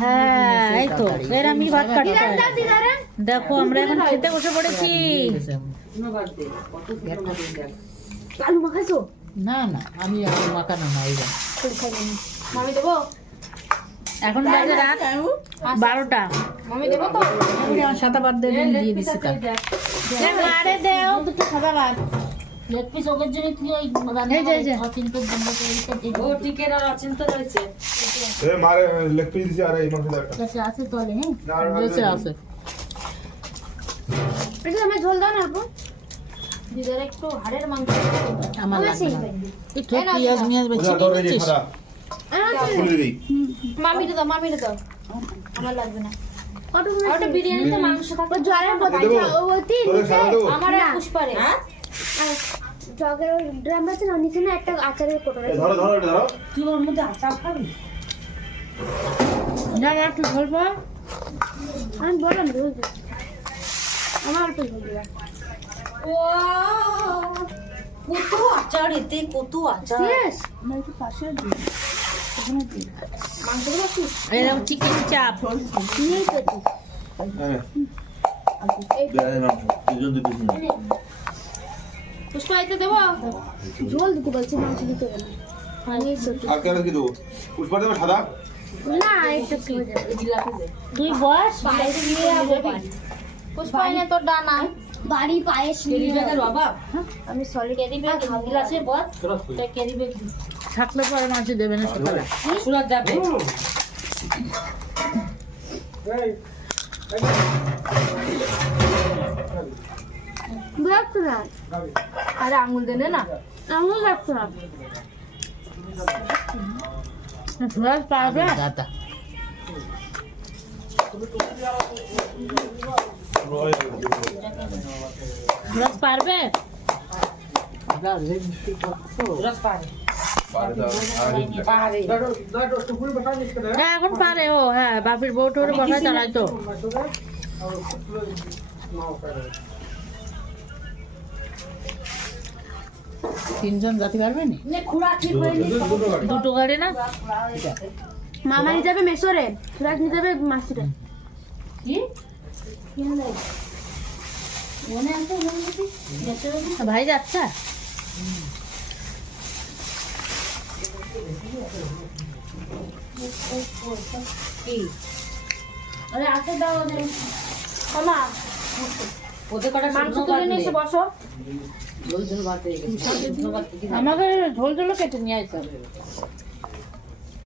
হ্যাঁ এই তো এর আমি ভাত কাটতে দেখো আমরা এখন খেতে বসে পড়েছি। আলু মাখাইছো? না না আমি আলু মাখানো নাই। মামি দেবো? এখন বাজে রাত 12টা। মামি দেবো তো? আমার সাদা ভাত দিয়ে দিচ্ছি তা মারে দেও দুটো সাদা ভাত। লেগ পিস ওদের জন্য কি ওই অচিন্তর জন্য ও টিকের আর অচিন্তর রয়েছে। এ মারে লেগ পিস দিছি আর এই মাংস দাও। কাছে আছে তো হ্যাঁ বেঁচে আছে। এটা আমি ঝোল দাও না আপু? দিদার একটু হাড়ের মাংস আমার লাগবে না। একটু পেঁয়াজ মিয়াজ বেশি ওটা ধরে দিয়েছিস? খারাপ খুলে দিই। মামিটা দাও আমার লাগবে না। ওটা বিরিয়ানিতে মাংস থাকে জলের বোতল ওটি আমার আর পুষ্পারে হ্যাঁ জগের ড্রাম আছে না নিচে না একটা আচারের কোটো আছে। ধরো ধরো এটা ধরো। তুই ওর মধ্যে আচার খাবি? না না একটু ঝোল পা। আমি বললাম ঝোল দে আমার একটু ঝোল দে। ও কত আচার এতে কত আচার। শেষ না একটু পাশে দিই। মাংস দেবো কি এরকম চিকেন চাপ নিয়েই পেটি হ্যাঁ এই বিরিয়ানি মাংস দুজন দুজন। পুষ্পা আইতে দেবো? ঝোল দিতে বলছি মাংস দিতে হবে না। নিয়েই পেটি আর কেন কি দেবো? পুষ্পা দেবে সাদা? না এটা কি হয়ে যাবে তুই বস বাইরে নিয়ে যাবো পুষ্পা এনে তোর ডানা বাড়ি পায়েস নিয়ে যাবে বাবা। আমি সলিড ক্যারি ব্যাগ গ্লাসে বস তাই ক্যারি ব্যাগ থাকলে পরে মাছ দেবে না সকালে সুরাত যাবে। লাগতো না আরে আঙুল দেনে না আঙুল লাগতো না সুরাত পারবে দাদা সুরাত পারবে সুরাত পারে না এখন পারে ও হ্যাঁ বাপির বউ টোরে বসায় চালাই তো তিনজন গাড়ি পারবে না দুটো গাড়ি না মামা নিয়ে যাবে মেসরে সুরাজ নিয়ে যাবে মাসিরে কি ভাই যাচ্ছে কি আরে আসে দাও মামা ওদের কটা মাংস তুলে নিয়ে এসে বসো আমাকে ঝোল ঝোল কেটে নিয়ে আসতে হবে।